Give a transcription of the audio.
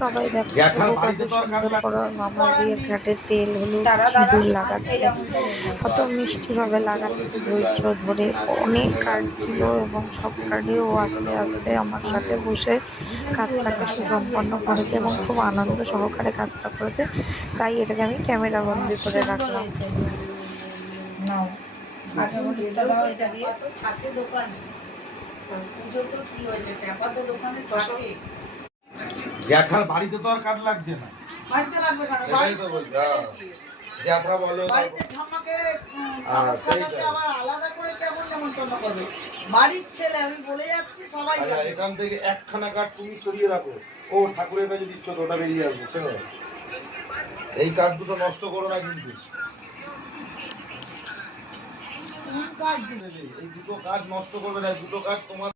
সবাই দেখো কত সুন্দর করে আমার বিয়ের ঘাটে তেল হলুদ সিঁদুর লাগাচ্ছে, কত মিষ্টি ভাবে লাগাচ্ছে ধৈর্য ধরে। অনেক কার্ড ছিল এবং সব কার্ডেও আস্তে আস্তে আমার সাথে বসে কাজটাকে সুসম্পন্ন করেছে এবং খুব আনন্দ সহকারে কাজটা করেছে। তাই এটাকে আমি ক্যামেরা বন্দি করে রাখলাম। জ্যাঠার বাড়িতে তো আর কার্ড লাগছে না, বাড়িতে লাগবে কেন? সেটাই তো বলছি। জ্যাঠা বলো, বাড়িতে ঠাম্মাকে আবার আলাদা করে কেমন নেমন্তন্ন করবে? বাড়ির ছেলে আমি বলে যাচ্ছি, সবাই যাবে। এখান থেকে একখানা কার্ড তুমি সরিয়ে রাখো, ও ঠাকুরের কাছে দিচ্ছ তো ওটা বেরিয়ে আসবে, বুঝছো? এই কার্ড দুটো নষ্ট করো না কিন্তু। এই দুটো কার্ড নষ্ট করবে না, দুটো কার্ড তোমার